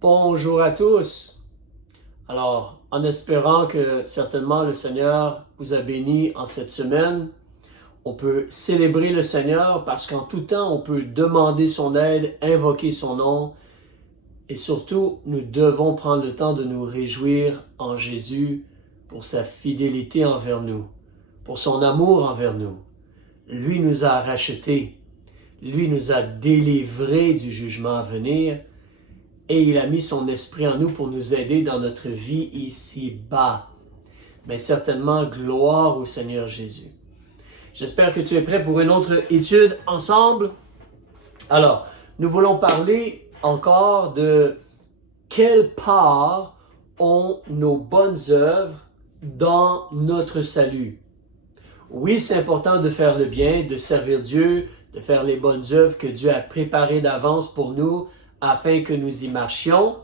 Bonjour à tous. Alors, en espérant que certainement le Seigneur vous a béni en cette semaine, on peut célébrer le Seigneur parce qu'en tout temps, on peut demander son aide, invoquer son nom et surtout, nous devons prendre le temps de nous réjouir en Jésus pour sa fidélité envers nous, pour son amour envers nous. Lui nous a rachetés, lui nous a délivrés du jugement à venir. Et il a mis son esprit en nous pour nous aider dans notre vie ici-bas. Mais certainement, gloire au Seigneur Jésus. J'espère que tu es prêt pour une autre étude ensemble. Alors, nous voulons parler encore de quelle part ont nos bonnes œuvres dans notre salut. Oui, c'est important de faire le bien, de servir Dieu, de faire les bonnes œuvres que Dieu a préparées d'avance pour nous, afin que nous y marchions.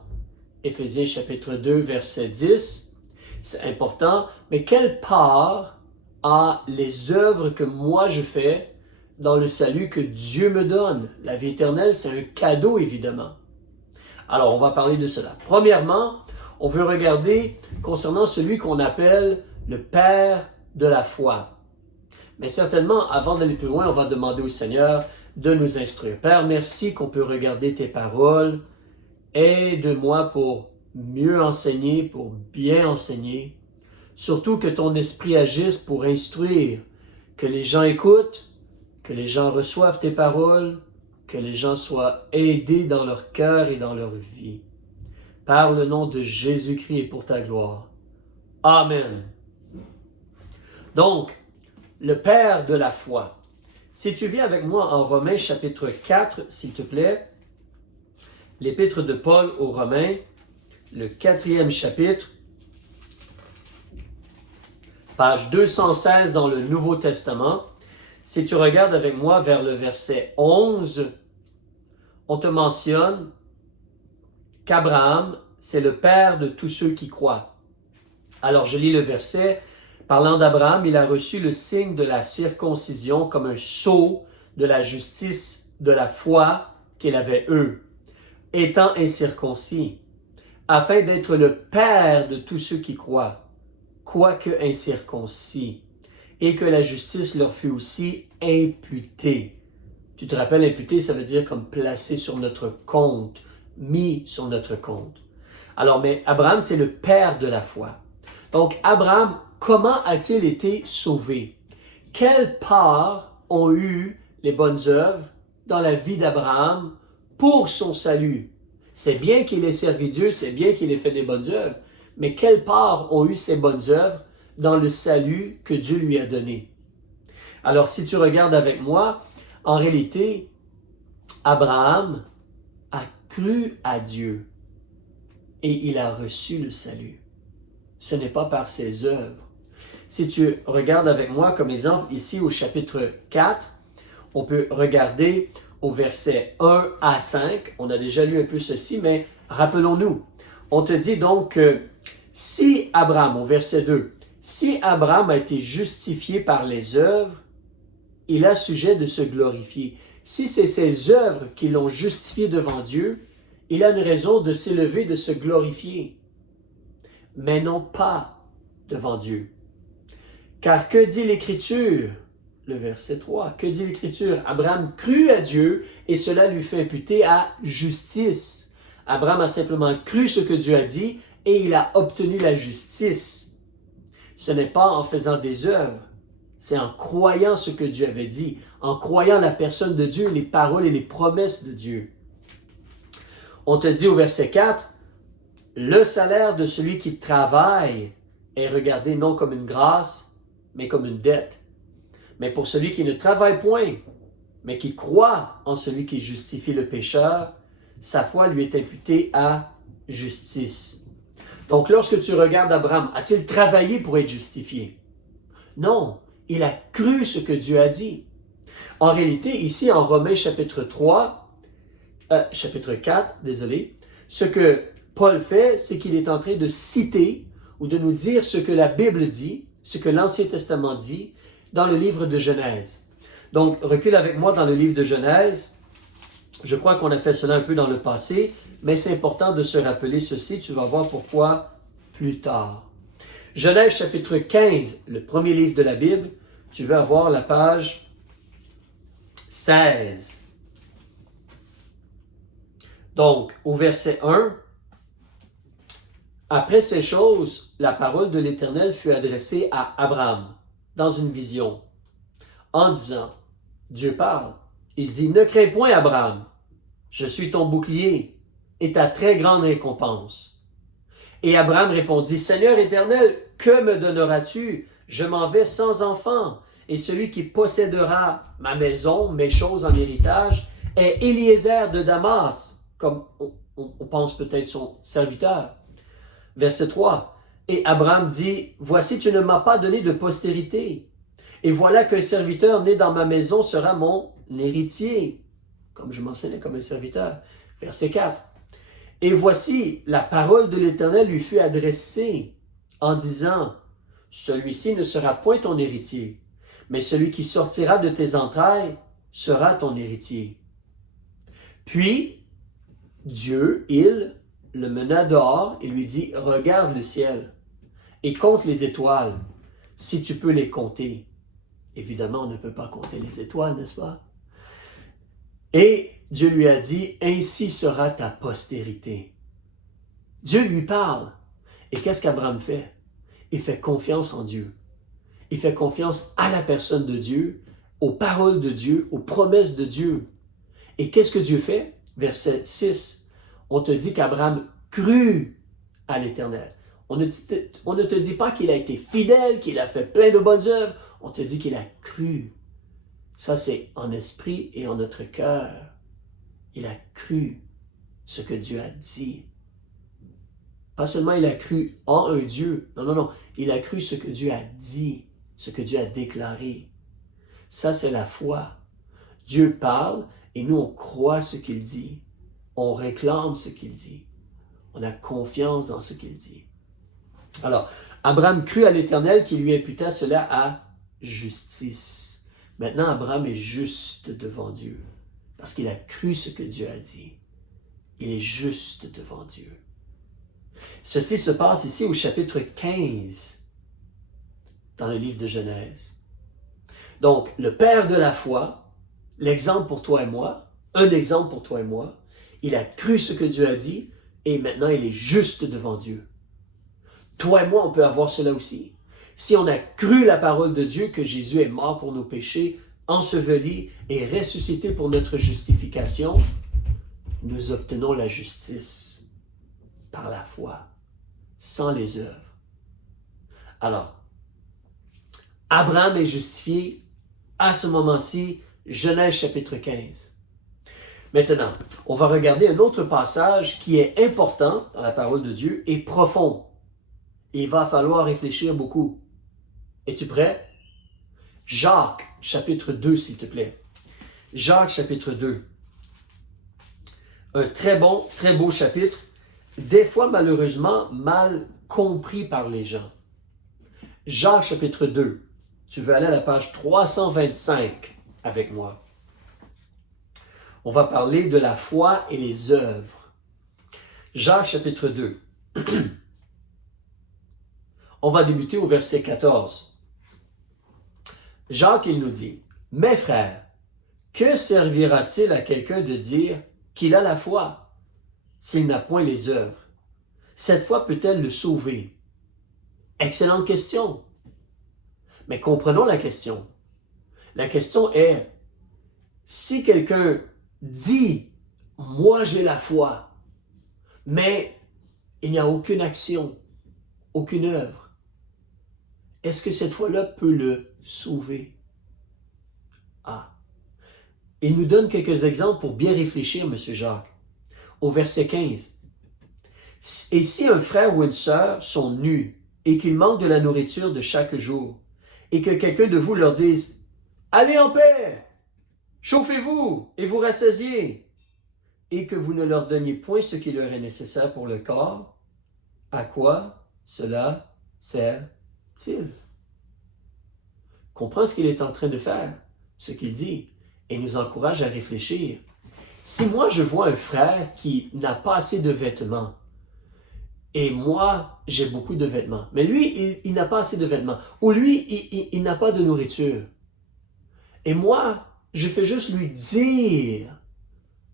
Éphésiens chapitre 2, verset 10. C'est important, mais quelle part a les œuvres que moi je fais dans le salut que Dieu me donne? La vie éternelle, c'est un cadeau, évidemment. Alors, on va parler de cela. Premièrement, on veut regarder concernant celui qu'on appelle le Père de la foi. Mais certainement, avant d'aller plus loin, on va demander au Seigneur de nous instruire. Père, merci qu'on peut regarder tes paroles. Aide-moi pour mieux enseigner, pour bien enseigner. Surtout que ton esprit agisse pour instruire, que les gens écoutent, que les gens reçoivent tes paroles, que les gens soient aidés dans leur cœur et dans leur vie. Par le nom de Jésus-Christ et pour ta gloire. Amen. Donc, le Père de la foi. Si tu viens avec moi en Romains chapitre 4, s'il te plaît, l'épître de Paul aux Romains, le 4e chapitre, page 216 dans le Nouveau Testament. Si tu regardes avec moi vers le verset 11, on te mentionne qu'Abraham, c'est le père de tous ceux qui croient. Alors je lis le verset. Parlant d'Abraham, il a reçu le signe de la circoncision comme un sceau de la justice de la foi qu'il avait eux, étant incirconcis, afin d'être le père de tous ceux qui croient, quoique incirconcis, et que la justice leur fut aussi imputée. Tu te rappelles, imputé, ça veut dire comme placé sur notre compte, mis sur notre compte. Alors, mais Abraham, c'est le père de la foi. Donc, Abraham, comment a-t-il été sauvé? Quelle part ont eu les bonnes œuvres dans la vie d'Abraham pour son salut? C'est bien qu'il ait servi Dieu, c'est bien qu'il ait fait des bonnes œuvres, mais quelle part ont eu ces bonnes œuvres dans le salut que Dieu lui a donné? Alors, si tu regardes avec moi, en réalité, Abraham a cru à Dieu et il a reçu le salut. Ce n'est pas par ses œuvres. Si tu regardes avec moi comme exemple ici au chapitre 4, on peut regarder au verset 1 à 5. On a déjà lu un peu ceci, mais rappelons-nous. On te dit donc que si Abraham, au verset 2, si Abraham a été justifié par les œuvres, il a sujet de se glorifier. Si c'est ses œuvres qui l'ont justifié devant Dieu, il a une raison de s'élever, de se glorifier. Mais non pas devant Dieu. Car que dit l'Écriture? Le verset 3. Que dit l'Écriture? Abraham crut à Dieu et cela lui fait imputer à justice. Abraham a simplement cru ce que Dieu a dit et il a obtenu la justice. Ce n'est pas en faisant des œuvres, c'est en croyant ce que Dieu avait dit, en croyant la personne de Dieu, les paroles et les promesses de Dieu. On te dit au verset 4, le salaire de celui qui travaille est regardé non comme une grâce, mais comme une dette. Mais pour celui qui ne travaille point, mais qui croit en celui qui justifie le pécheur, sa foi lui est imputée à justice. Donc lorsque tu regardes Abraham, a-t-il travaillé pour être justifié? Non, il a cru ce que Dieu a dit. En réalité, ici en Romains chapitre 4, ce que Paul fait, c'est qu'il est en train de citer ou de nous dire ce que la Bible dit, ce que l'Ancien Testament dit dans le livre de Genèse. Donc, recule avec moi dans le livre de Genèse, Je crois qu'on a fait cela un peu dans le passé, mais c'est important de se rappeler ceci. Tu vas voir pourquoi plus tard. Genèse chapitre 15, le premier livre de la Bible, tu vas avoir la page 16. Donc, au verset 1, après ces choses, la parole de l'Éternel fut adressée à Abraham dans une vision, en disant, Dieu parle. Il dit, ne crains point, Abraham, je suis ton bouclier et ta très grande récompense. Et Abraham répondit, Seigneur éternel, que me donneras-tu? Je m'en vais sans enfant, et celui qui possédera ma maison, mes choses en héritage, est Éliézer de Damas, comme on pense peut-être son serviteur. Verset 3. Et Abraham dit, voici, tu ne m'as pas donné de postérité, et voilà qu'un serviteur né dans ma maison sera mon héritier, comme je mentionnais comme un serviteur. Verset 4. Et voici, la parole de l'Éternel lui fut adressée en disant, celui-ci ne sera point ton héritier, mais celui qui sortira de tes entrailles sera ton héritier. Puis, Dieu, il le mena dehors et lui dit, regarde le ciel et compte les étoiles, si tu peux les compter. Évidemment, on ne peut pas compter les étoiles, n'est-ce pas? Et Dieu lui a dit, ainsi sera ta postérité. Dieu lui parle. Et qu'est-ce qu'Abraham fait? Il fait confiance en Dieu. Il fait confiance à la personne de Dieu, aux paroles de Dieu, aux promesses de Dieu. Et qu'est-ce que Dieu fait? Verset 6, on te dit qu'Abraham crut à l'Éternel. On ne te dit pas qu'il a été fidèle, qu'il a fait plein de bonnes œuvres. On te dit qu'il a cru. Ça, c'est en esprit et en notre cœur. Il a cru ce que Dieu a dit. Pas seulement il a cru en un Dieu. Non, non, non. Il a cru ce que Dieu a dit, ce que Dieu a déclaré. Ça, c'est la foi. Dieu parle et nous, on croit ce qu'il dit. On réclame ce qu'il dit. On a confiance dans ce qu'il dit. Alors, Abraham crut à l'Éternel qui lui imputa cela à justice. Maintenant, Abraham est juste devant Dieu parce qu'il a cru ce que Dieu a dit. Il est juste devant Dieu. Ceci se passe ici au chapitre 15 dans le livre de Genèse. Donc, le père de la foi, l'exemple pour toi et moi, un exemple pour toi et moi, il a cru ce que Dieu a dit et maintenant il est juste devant Dieu. Toi et moi, on peut avoir cela aussi. Si on a cru la parole de Dieu que Jésus est mort pour nos péchés, enseveli et ressuscité pour notre justification, nous obtenons la justice par la foi, sans les œuvres. Alors, Abraham est justifié à ce moment-ci, Genèse chapitre 15. Maintenant, on va regarder un autre passage qui est important dans la parole de Dieu et profond. Il va falloir réfléchir beaucoup. Es-tu prêt? Jacques chapitre 2, s'il te plaît. Jacques chapitre 2. Un très bon, très beau chapitre, des fois malheureusement mal compris par les gens. Jacques chapitre 2. Tu veux aller à la page 325 avec moi. On va parler de la foi et les œuvres. Jacques chapitre 2. On va débuter au verset 14. Jacques, il nous dit, « Mes frères, que servira-t-il à quelqu'un de dire qu'il a la foi s'il n'a point les œuvres? Cette foi peut-elle le sauver? » Excellente question. Mais comprenons la question. La question est, si quelqu'un dit, « Moi j'ai la foi », mais il n'y a aucune action, aucune œuvre, est-ce que cette foi-là peut le sauver? Ah. Il nous donne quelques exemples pour bien réfléchir, M. Jacques. Au verset 15. « Et si un frère ou une sœur sont nus et qu'ils manquent de la nourriture de chaque jour, et que quelqu'un de vous leur dise, « Allez en paix, chauffez-vous et vous rassasiez, et que vous ne leur donniez point ce qui leur est nécessaire pour le corps, à quoi cela sert-il? » Comprends ce qu'il est en train de faire, ce qu'il dit, et nous encourage à réfléchir. Si moi je vois un frère qui n'a pas assez de vêtements, et moi j'ai beaucoup de vêtements, mais lui il n'a pas assez de vêtements, ou lui il n'a pas de nourriture, et moi je fais juste lui dire,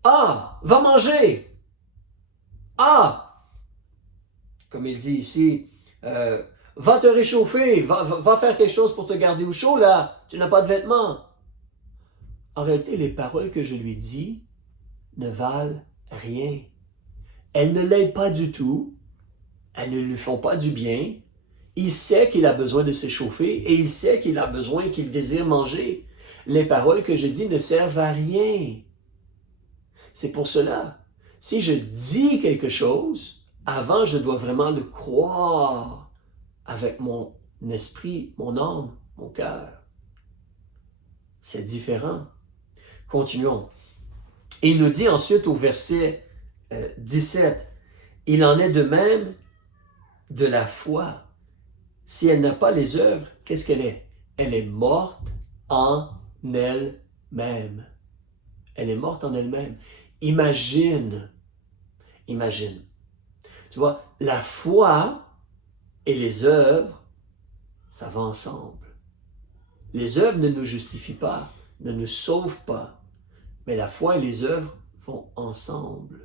ah, va manger, ah, comme il dit ici, va te réchauffer, va faire quelque chose pour te garder au chaud là, tu n'as pas de vêtements. En réalité, les paroles que je lui dis ne valent rien. Elles ne l'aident pas du tout, elles ne lui font pas du bien. Il sait qu'il a besoin de s'échauffer et il sait qu'il a besoin, qu'il désire manger. Les paroles que je dis ne servent à rien. C'est pour cela, si je dis quelque chose, avant je dois vraiment le croire avec mon esprit, mon âme, mon cœur. C'est différent. Continuons. Il nous dit ensuite au verset 17, « Il en est de même de la foi. Si elle n'a pas les œuvres, qu'est-ce qu'elle est? Elle est morte en elle-même. » Elle est morte en elle-même. Imagine. Tu vois, la foi et les œuvres, ça va ensemble. Les œuvres ne nous justifient pas, ne nous sauvent pas. Mais la foi et les œuvres vont ensemble.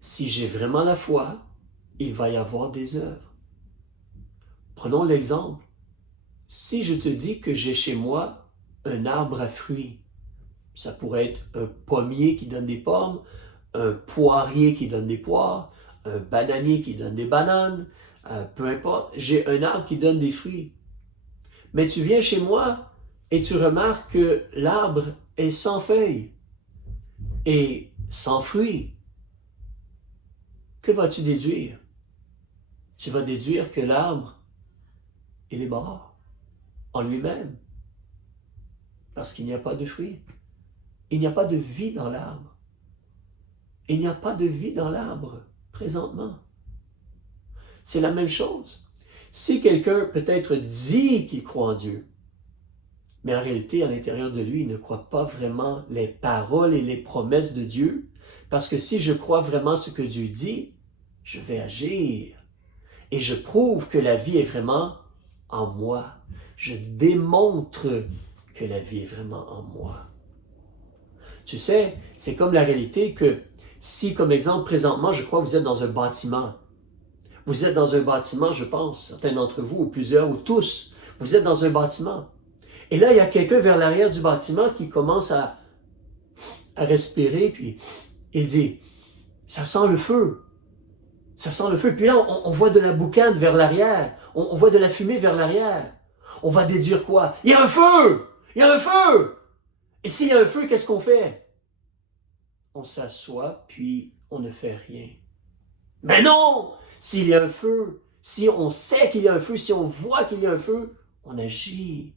Si j'ai vraiment la foi, il va y avoir des œuvres. Prenons l'exemple. Si je te dis que j'ai chez moi un arbre à fruits, ça pourrait être un pommier qui donne des pommes, un poirier qui donne des poires, un bananier qui donne des bananes, peu importe, j'ai un arbre qui donne des fruits. Mais tu viens chez moi et tu remarques que l'arbre est sans feuilles et sans fruits. Que vas-tu déduire? Tu vas déduire que l'arbre, il est mort en lui-même parce qu'il n'y a pas de fruits. Il n'y a pas de vie dans l'arbre. Il n'y a pas de vie dans l'arbre présentement. C'est la même chose. Si quelqu'un peut-être dit qu'il croit en Dieu, mais en réalité, à l'intérieur de lui, il ne croit pas vraiment les paroles et les promesses de Dieu, parce que si je crois vraiment ce que Dieu dit, je vais agir. Et je prouve que la vie est vraiment en moi. Je démontre que la vie est vraiment en moi. Tu sais, c'est comme la réalité que si, comme exemple, présentement, je crois que vous êtes dans un bâtiment. Vous êtes dans un bâtiment, je pense, certains d'entre vous, ou plusieurs, ou tous, vous êtes dans un bâtiment. Et là, il y a quelqu'un vers l'arrière du bâtiment qui commence à respirer, puis il dit, ça sent le feu. Ça sent le feu. Puis là, on voit de la boucane vers l'arrière. On voit de la fumée vers l'arrière. On va déduire quoi? Il y a un feu! Il y a un feu! Et s'il y a un feu, qu'est-ce qu'on fait? On s'assoit, puis on ne fait rien. Mais non! S'il y a un feu, si on sait qu'il y a un feu, si on voit qu'il y a un feu, on agit.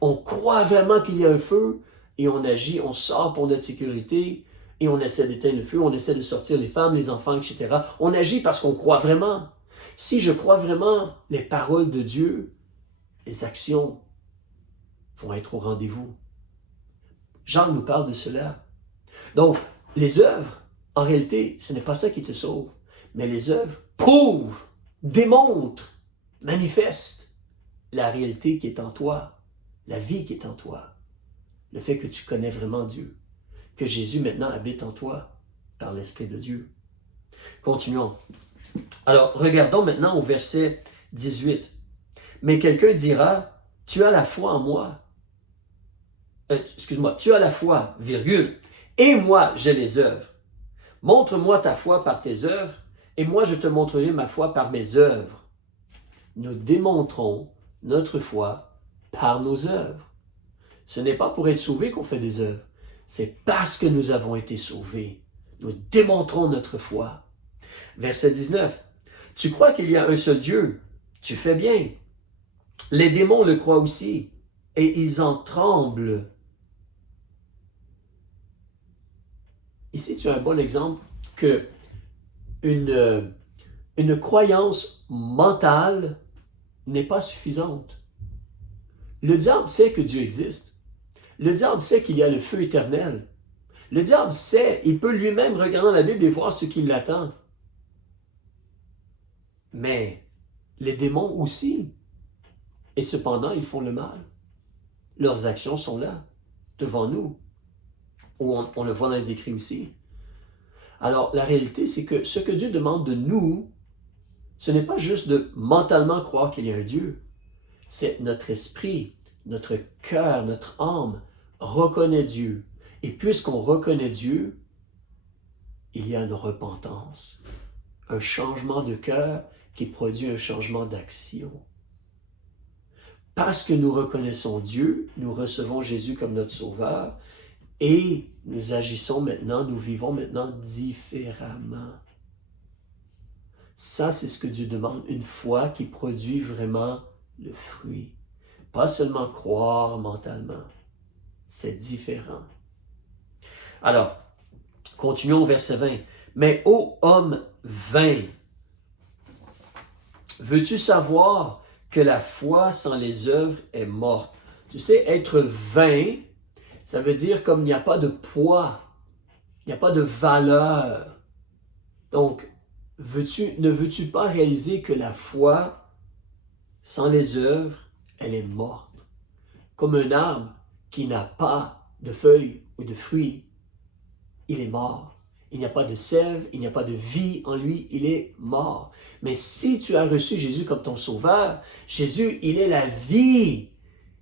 On croit vraiment qu'il y a un feu et on agit, on sort pour notre sécurité et on essaie d'éteindre le feu, on essaie de sortir les femmes, les enfants, etc. On agit parce qu'on croit vraiment. Si je crois vraiment les paroles de Dieu, les actions vont être au rendez-vous. Jean nous parle de cela. Donc, les œuvres, en réalité, ce n'est pas ça qui te sauve, mais les œuvres prouvent, démontrent, manifestent la réalité qui est en toi, la vie qui est en toi, le fait que tu connais vraiment Dieu, que Jésus maintenant habite en toi par l'Esprit de Dieu. Continuons. Alors, regardons maintenant au verset 18. « Mais quelqu'un dira, tu as la foi en moi. Tu as la foi, virgule, et moi j'ai les œuvres. Montre-moi ta foi par tes œuvres, et moi je te montrerai ma foi par mes œuvres. » Nous démontrons notre foi par nos œuvres. Ce n'est pas pour être sauvés qu'on fait des œuvres. C'est parce que nous avons été sauvés. Nous démontrons notre foi. Verset 19. « Tu crois qu'il y a un seul Dieu? Tu fais bien. Les démons le croient aussi, et ils en tremblent. » Ici, tu as un bon exemple que une croyance mentale n'est pas suffisante. Le diable sait que Dieu existe. Le diable sait qu'il y a le feu éternel. Le diable sait, il peut lui-même regarder dans la Bible et voir ce qui l'attend. Mais les démons aussi. Et cependant, ils font le mal. Leurs actions sont là, devant nous. On le voit dans les écrits aussi. Alors, la réalité, c'est que ce que Dieu demande de nous, ce n'est pas juste de mentalement croire qu'il y a un Dieu. C'est notre esprit, notre cœur, notre âme reconnaît Dieu. Et puisqu'on reconnaît Dieu, il y a une repentance, un changement de cœur qui produit un changement d'action. Parce que nous reconnaissons Dieu, nous recevons Jésus comme notre Sauveur et nous agissons maintenant, nous vivons maintenant différemment. Ça, c'est ce que Dieu demande, une foi qui produit vraiment le fruit. Pas seulement croire mentalement. C'est différent. Alors, continuons au verset 20. Mais ô homme vain, veux-tu savoir que la foi sans les œuvres est morte? Tu sais, être vain, ça veut dire comme il n'y a pas de poids, il n'y a pas de valeur. Donc, ne veux-tu pas réaliser que la foi sans les œuvres, elle est morte? Comme un arbre qui n'a pas de feuilles ou de fruits, il est mort. Il n'y a pas de sève, il n'y a pas de vie en lui, il est mort. Mais si tu as reçu Jésus comme ton sauveur, Jésus, il est la vie.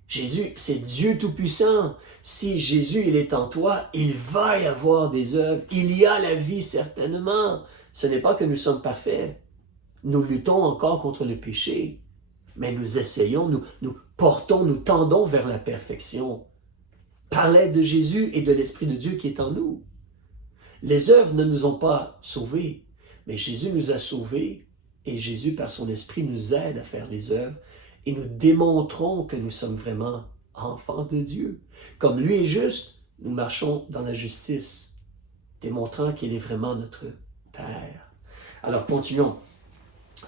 Jésus, c'est Dieu Tout-Puissant. Si Jésus, il est en toi, il va y avoir des œuvres. Il y a la vie certainement. Ce n'est pas que nous sommes parfaits. Nous luttons encore contre le péché. Mais nous essayons, nous portons, nous tendons vers la perfection. Par l'aide de Jésus et de l'Esprit de Dieu qui est en nous. Les œuvres ne nous ont pas sauvés, mais Jésus nous a sauvés et Jésus, par son Esprit, nous aide à faire les œuvres et nous démontrons que nous sommes vraiment enfants de Dieu. Comme lui est juste, nous marchons dans la justice, démontrant qu'il est vraiment notre Père. Alors, continuons.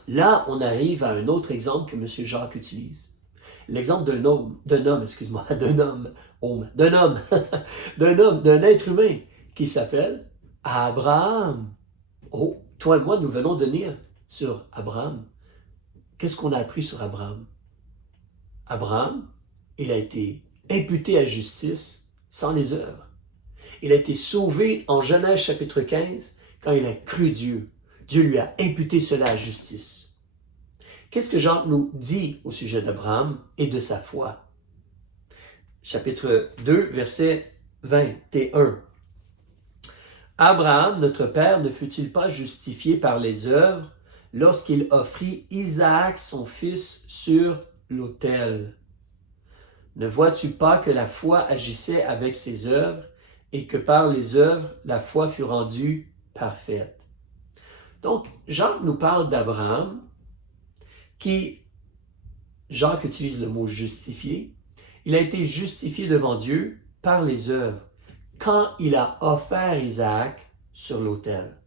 Là, on arrive à un autre exemple que M. Jacques utilise. L'exemple d'un être humain qui s'appelle Abraham. Oh, toi et moi, nous venons de lire sur Abraham. Qu'est-ce qu'on a appris sur Abraham? Abraham, il a été imputé à justice sans les œuvres. Il a été sauvé en Genèse chapitre 15 quand il a cru Dieu. Dieu lui a imputé cela à justice. Qu'est-ce que Jacques nous dit au sujet d'Abraham et de sa foi? Chapitre 2, verset 21. Abraham, notre père, ne fut-il pas justifié par les œuvres lorsqu'il offrit Isaac, son fils, sur l'autel? Ne vois-tu pas que la foi agissait avec ses œuvres et que par les œuvres, la foi fut rendue parfaite? Donc, Jacques nous parle d'Abraham qui, Jacques utilise le mot justifié, il a été justifié devant Dieu par les œuvres quand il a offert Isaac sur l'autel.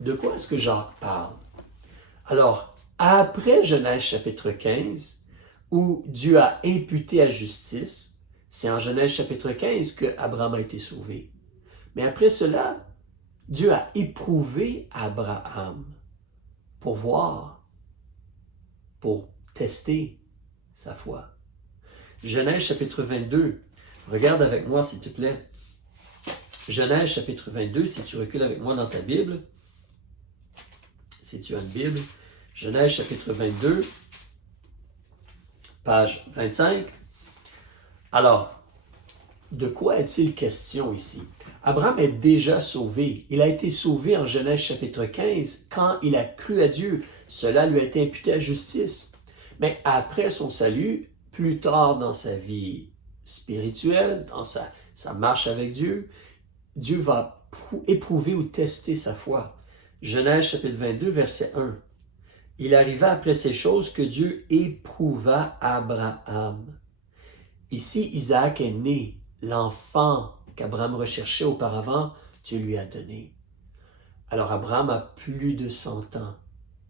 De quoi est-ce que Jacques parle? Alors, après Genèse chapitre 15, où Dieu a imputé à justice, c'est en Genèse chapitre 15 que Abraham a été sauvé. Mais après cela, Dieu a éprouvé Abraham pour voir, pour tester sa foi. Genèse chapitre 22, regarde avec moi s'il te plaît. Genèse chapitre 22, si tu recules avec moi dans ta Bible, si tu as une Bible, Genèse chapitre 22, page 25. Alors, de quoi est-il question ici? Abraham est déjà sauvé. Il a été sauvé en Genèse chapitre 15 quand il a cru à Dieu. Cela lui a été imputé à justice. Mais après son salut, plus tard dans sa vie spirituelle, dans sa marche avec Dieu, Dieu va éprouver ou tester sa foi. Genèse chapitre 22, verset 1. Il arriva après ces choses que Dieu éprouva Abraham. Ici, Isaac est né, l'enfant qu'Abraham recherchait auparavant, Dieu lui a donné. Alors Abraham a plus de 100 ans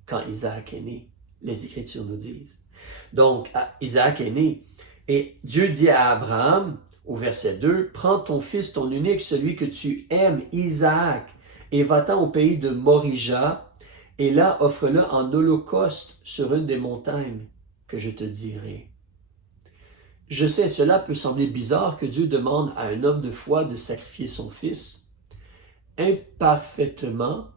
quand Isaac est né, les Écritures nous disent. Donc, Isaac est né Et Dieu dit à Abraham, au verset 2, « Prends ton fils, ton unique, celui que tu aimes, Isaac, et va-t'en au pays de Morija, et là offre-le en holocauste sur une des montagnes que je te dirai. » Je sais, cela peut sembler bizarre que Dieu demande à un homme de foi de sacrifier son fils. Imparfaitement,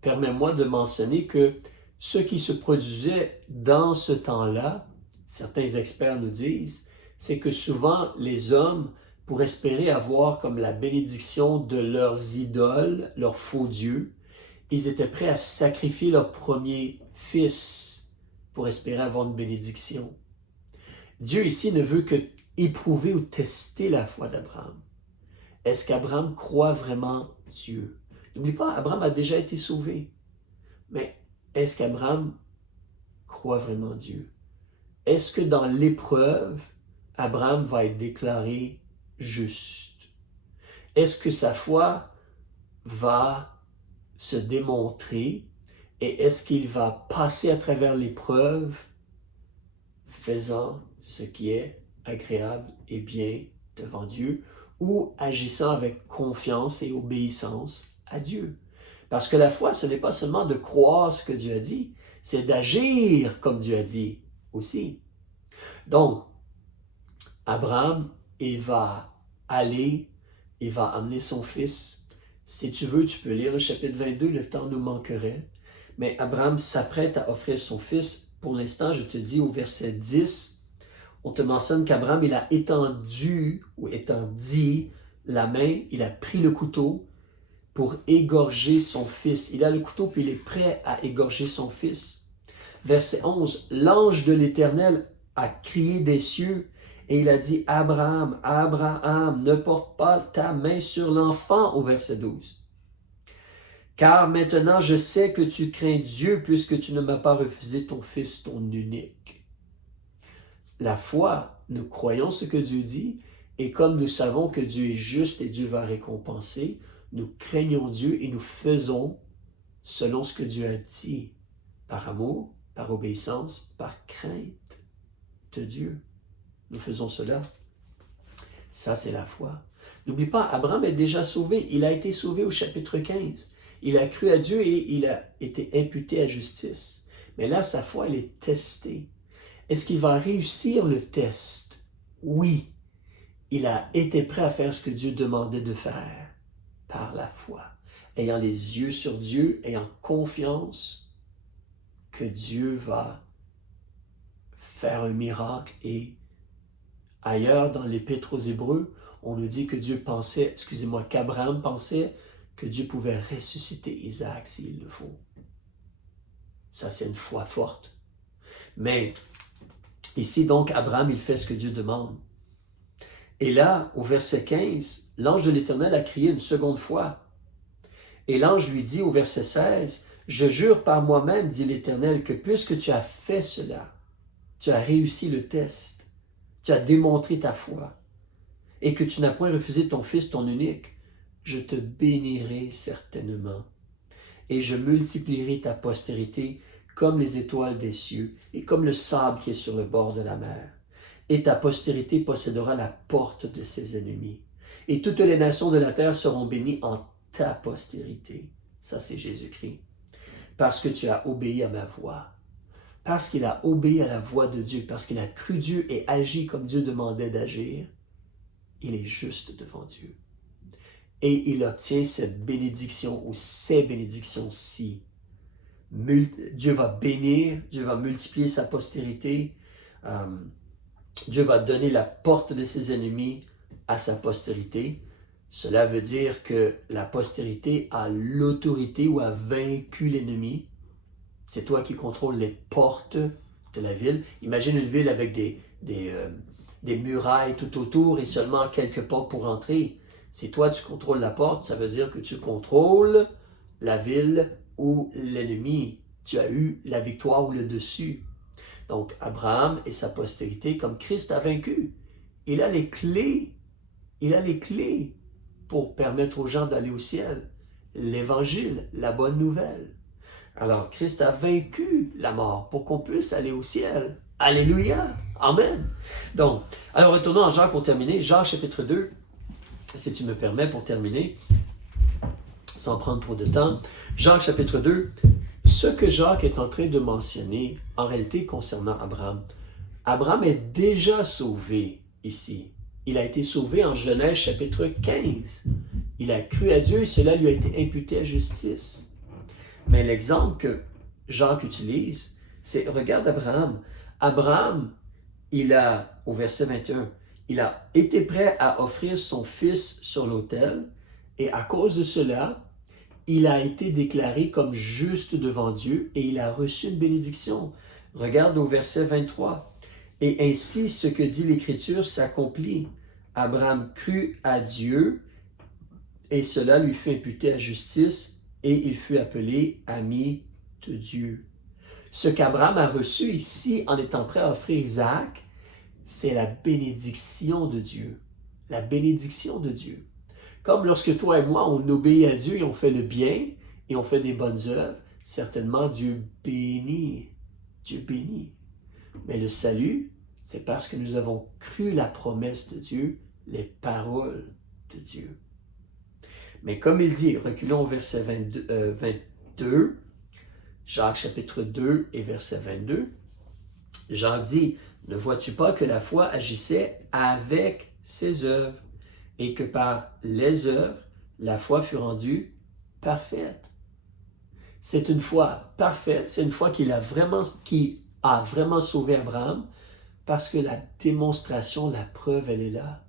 permets-moi de mentionner que ce qui se produisait dans ce temps-là, certains experts nous disent, c'est que souvent les hommes, pour espérer avoir comme la bénédiction de leurs idoles, leurs faux dieux, ils étaient prêts à sacrifier leur premier fils pour espérer avoir une bénédiction. Dieu ici ne veut que éprouver ou tester la foi d'Abraham. Est-ce qu'Abraham croit vraiment Dieu? N'oublie pas, Abraham a déjà été sauvé. Mais est-ce qu'Abraham croit vraiment Dieu? Est-ce que dans l'épreuve, Abraham va être déclaré juste? Est-ce que sa foi va se démontrer et est-ce qu'il va passer à travers l'épreuve faisant ce qui est agréable et bien devant Dieu ou agissant avec confiance et obéissance à Dieu? Parce que la foi, ce n'est pas seulement de croire ce que Dieu a dit, c'est d'agir comme Dieu a dit aussi. Donc, Abraham, il va aller, il va amener son fils. Si tu veux, tu peux lire le chapitre 22, le temps nous manquerait. Mais Abraham s'apprête à offrir son fils. Pour l'instant, je te dis au verset 10, on te mentionne qu'Abraham, il a étendu ou étendi la main, il a pris le couteau pour égorger son fils. Il a le couteau puis il est prêt à égorger son fils. Verset 11, l'ange de l'Éternel a crié des cieux et il a dit, Abraham, Abraham, ne porte pas ta main sur l'enfant, au verset 12. Car maintenant je sais que tu crains Dieu puisque tu ne m'as pas refusé ton fils, ton unique. La foi, nous croyons ce que Dieu dit et comme nous savons que Dieu est juste et Dieu va récompenser, nous craignons Dieu et nous faisons selon ce que Dieu a dit, par amour, par obéissance, par crainte de Dieu. Nous faisons cela. Ça, c'est la foi. N'oublie pas, Abraham est déjà sauvé. Il a été sauvé au chapitre 15. Il a cru à Dieu et il a été imputé à justice. Mais là, sa foi, elle est testée. Est-ce qu'il va réussir le test? Oui. Il a été prêt à faire ce que Dieu demandait de faire par la foi, ayant les yeux sur Dieu, ayant confiance que Dieu va faire un miracle. Et ailleurs dans l'Épître aux Hébreux, on nous dit que Dieu pensait, qu'Abraham pensait que Dieu pouvait ressusciter Isaac s'il le faut. Ça, c'est une foi forte. Mais ici, donc, Abraham, il fait ce que Dieu demande. Et là, au verset 15, l'ange de l'Éternel a crié une seconde fois. Et l'ange lui dit au verset 16, « Je jure par moi-même, dit l'Éternel, que puisque tu as fait cela, tu as réussi le test, tu as démontré ta foi, et que tu n'as point refusé ton fils, ton unique, je te bénirai certainement, et je multiplierai ta postérité comme les étoiles des cieux, et comme le sable qui est sur le bord de la mer. Et ta postérité possédera la porte de ses ennemis. Et toutes les nations de la terre seront bénies en ta postérité. » Ça, c'est Jésus-Christ. Parce que tu as obéi à ma voix. Parce qu'il a obéi à la voix de Dieu. Parce qu'il a cru Dieu et agi comme Dieu demandait d'agir. Il est juste devant Dieu. Et il obtient cette bénédiction ou ces bénédictions-ci. Dieu va bénir, Dieu va multiplier sa postérité. Dieu va donner la porte de ses ennemis à sa postérité. Cela veut dire que la postérité a l'autorité ou a vaincu l'ennemi. C'est toi qui contrôles les portes de la ville. Imagine une ville avec des murailles tout autour et seulement quelques portes pour entrer. Si toi tu contrôles la porte, ça veut dire que tu contrôles la ville ou l'ennemi. Tu as eu la victoire ou le dessus. Donc, Abraham et sa postérité, comme Christ a vaincu, il a les clés pour permettre aux gens d'aller au ciel. L'évangile, la bonne nouvelle. Alors, Christ a vaincu la mort pour qu'on puisse aller au ciel. Alléluia. Amen. Donc, alors retournons en Jacques pour terminer. Jacques chapitre 2, si tu me permets pour terminer, sans prendre trop de temps. Jacques chapitre 2, ce que Jacques est en train de mentionner, en réalité concernant Abraham, Abraham est déjà sauvé ici. Il a été sauvé en Genèse chapitre 15. Il a cru à Dieu et cela lui a été imputé à justice. Mais l'exemple que Jacques utilise, c'est, regarde Abraham. Abraham, au verset 21, il a été prêt à offrir son fils sur l'autel et à cause de cela, il a été déclaré comme juste devant Dieu et il a reçu une bénédiction. Regarde au verset 23. Et ainsi, ce que dit l'Écriture s'accomplit. Abraham crut à Dieu et cela lui fut imputé à justice et il fut appelé ami de Dieu. Ce qu'Abraham a reçu ici en étant prêt à offrir Isaac, c'est la bénédiction de Dieu. La bénédiction de Dieu. Comme lorsque toi et moi, on obéit à Dieu et on fait le bien et on fait des bonnes œuvres, certainement Dieu bénit. Dieu bénit. Mais le salut, c'est parce que nous avons cru la promesse de Dieu, les paroles de Dieu. Mais comme il dit, reculons au verset 22, Jacques chapitre 2 et verset 22, Jacques dit, « Ne vois-tu pas que la foi agissait avec ses œuvres et que par les œuvres, la foi fut rendue parfaite. » C'est une foi parfaite, c'est une foi qui a vraiment sauvé Abraham parce que la démonstration, la preuve, elle est là.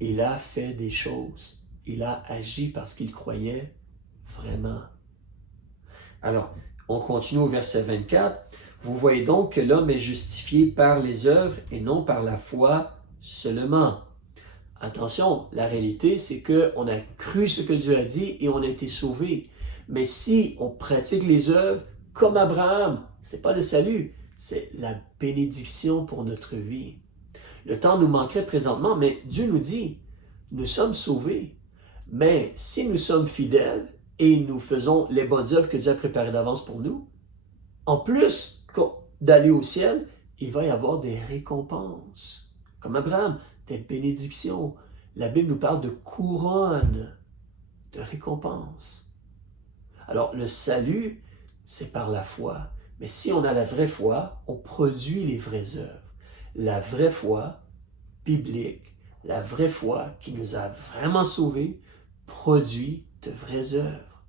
Il a fait des choses. Il a agi parce qu'il croyait vraiment. Alors, on continue au verset 24. Vous voyez donc que l'homme est justifié par les œuvres et non par la foi seulement. Attention, la réalité, c'est qu'on a cru ce que Dieu a dit et on a été sauvé. Mais si on pratique les œuvres comme Abraham, ce n'est pas le salut, c'est la bénédiction pour notre vie. Le temps nous manquerait présentement, mais Dieu nous dit, nous sommes sauvés. Mais si nous sommes fidèles et nous faisons les bonnes œuvres que Dieu a préparées d'avance pour nous, en plus d'aller au ciel, il va y avoir des récompenses. Comme Abraham, des bénédictions. La Bible nous parle de couronne, de récompense. Alors, le salut, c'est par la foi. Mais si on a la vraie foi, on produit les vraies œuvres. La vraie foi biblique, la vraie foi qui nous a vraiment sauvés, produit de vraies œuvres.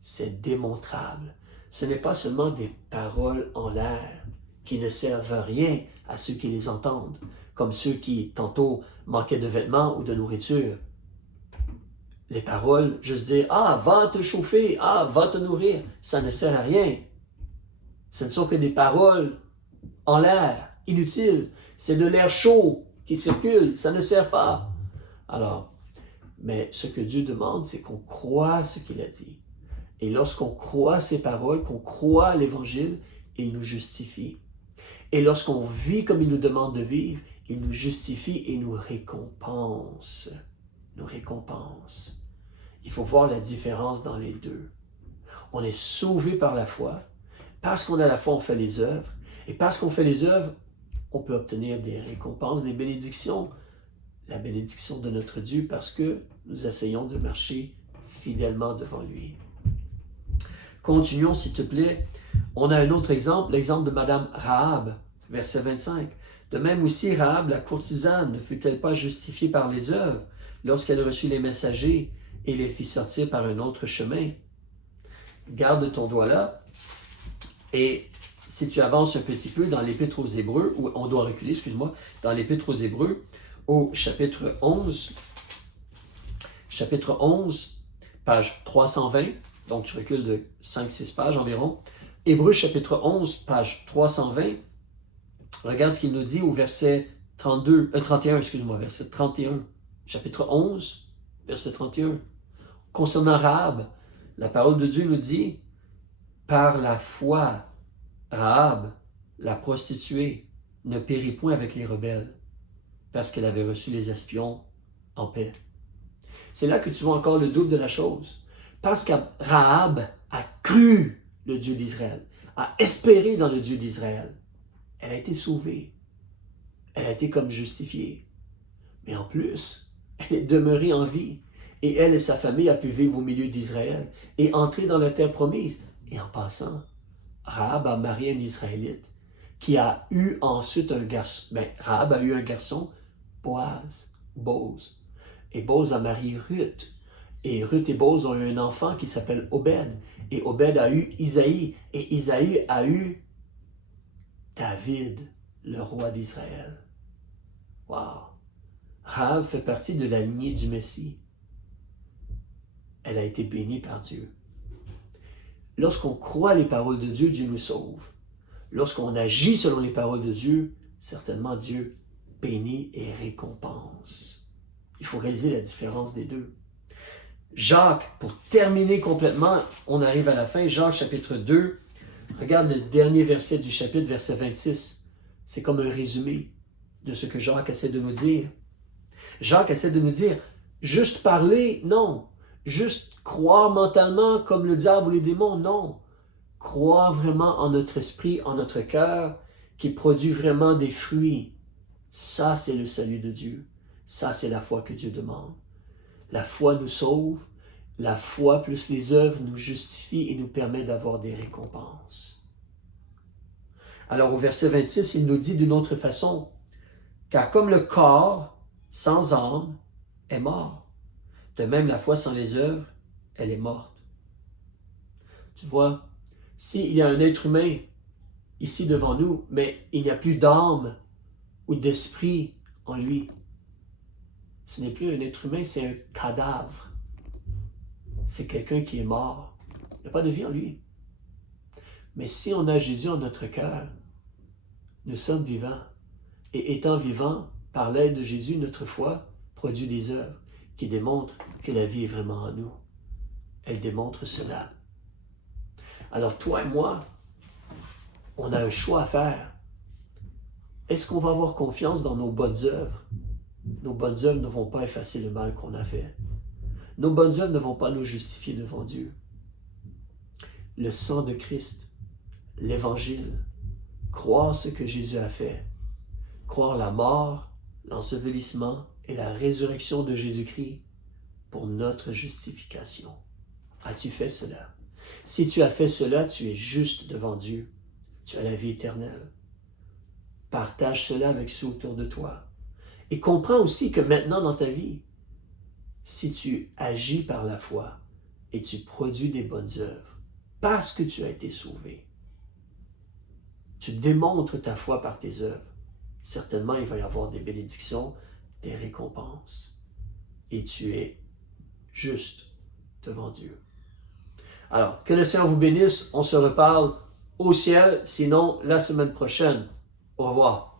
C'est démontrable. Ce n'est pas seulement des paroles en l'air qui ne servent à rien à ceux qui les entendent, comme ceux qui, tantôt, manquaient de vêtements ou de nourriture. Les paroles, juste dire « Ah, va te chauffer, ah, va te nourrir », ça ne sert à rien. Ce ne sont que des paroles en l'air, inutiles. C'est de l'air chaud qui circule, ça ne sert pas. Alors, mais ce que Dieu demande, c'est qu'on croit ce qu'il a dit. Et lorsqu'on croit ses paroles, qu'on croit l'Évangile, il nous justifie. Et lorsqu'on vit comme il nous demande de vivre, il nous justifie et nous récompense. Nous récompense. Il faut voir la différence dans les deux. On est sauvé par la foi. Parce qu'on a la foi, on fait les œuvres. Et parce qu'on fait les œuvres, on peut obtenir des récompenses, des bénédictions. La bénédiction de notre Dieu parce que nous essayons de marcher fidèlement devant lui. Continuons, s'il te plaît. On a un autre exemple, l'exemple de Madame Rahab, verset 25. De même aussi, Rahab, la courtisane, ne fut-elle pas justifiée par les œuvres lorsqu'elle reçut les messagers et les fit sortir par un autre chemin? Garde ton doigt là. Et si tu avances un petit peu dans l'Épître aux Hébreux, ou on doit reculer, excuse-moi, dans l'Épître aux Hébreux, au chapitre 11, page 320, donc tu recules de 5-6 pages environ. Hébreux chapitre 11, page 320, regarde ce qu'il nous dit au verset 31, verset 31, chapitre 11, verset 31. Concernant Rahab, la parole de Dieu nous dit, par la foi, Rahab, la prostituée, ne périt point avec les rebelles, parce qu'elle avait reçu les espions en paix. C'est là que tu vois encore le double de la chose. Parce que Rahab a cru le Dieu d'Israël, a espéré dans le Dieu d'Israël. elle a été sauvée. Elle a été comme justifiée. Mais en plus, elle est demeurée en vie. Et elle et sa famille ont pu vivre au milieu d'Israël et entrer dans la terre promise. Et en passant, Rahab a marié un Israélite qui a eu ensuite un garçon. Rahab a eu un garçon, Boaz. Et Boaz a marié Ruth. Et Ruth et Boaz ont eu un enfant qui s'appelle Obed. Et Obed a eu Isaïe. Et Isaïe a eu David, le roi d'Israël. Wow! Rahab fait partie de la lignée du Messie. Elle a été bénie par Dieu. Lorsqu'on croit les paroles de Dieu, Dieu nous sauve. Lorsqu'on agit selon les paroles de Dieu, certainement Dieu bénit et récompense. Il faut réaliser la différence des deux. Jacques, pour terminer complètement, on arrive à la fin, Jacques chapitre 2, regarde le dernier verset du chapitre, verset 26. C'est comme un résumé de ce que Jacques essaie de nous dire. Jacques essaie de nous dire, juste parler, non. Juste croire mentalement comme le diable ou les démons, non. Croire vraiment en notre esprit, en notre cœur, qui produit vraiment des fruits. Ça, c'est le salut de Dieu. Ça, c'est la foi que Dieu demande. La foi nous sauve. La foi plus les œuvres nous justifient et nous permet d'avoir des récompenses. Alors au verset 26, il nous dit d'une autre façon, « Car comme le corps sans âme est mort, de même la foi sans les œuvres, elle est morte. » Tu vois, s'il y a un être humain ici devant nous, mais il n'y a plus d'âme ou d'esprit en lui, ce n'est plus un être humain, c'est un cadavre. C'est quelqu'un qui est mort. Il n'y a pas de vie en lui. Mais si on a Jésus en notre cœur, nous sommes vivants. Et étant vivants, par l'aide de Jésus, notre foi produit des œuvres qui démontrent que la vie est vraiment en nous. Elle démontre cela. Alors toi et moi, on a un choix à faire. Est-ce qu'on va avoir confiance dans nos bonnes œuvres? Nos bonnes œuvres ne vont pas effacer le mal qu'on a fait. Nos bonnes œuvres ne vont pas nous justifier devant Dieu. Le sang de Christ, l'Évangile, croire ce que Jésus a fait, croire la mort, l'ensevelissement et la résurrection de Jésus-Christ pour notre justification. As-tu fait cela? Si tu as fait cela, tu es juste devant Dieu. Tu as la vie éternelle. Partage cela avec ceux autour de toi. Et comprends aussi que maintenant dans ta vie, si tu agis par la foi et tu produis des bonnes œuvres, parce que tu as été sauvé, tu démontres ta foi par tes œuvres, certainement il va y avoir des bénédictions, des récompenses. Et tu es juste devant Dieu. Alors, que le Seigneur vous bénisse. On se reparle au ciel, sinon la semaine prochaine. Au revoir.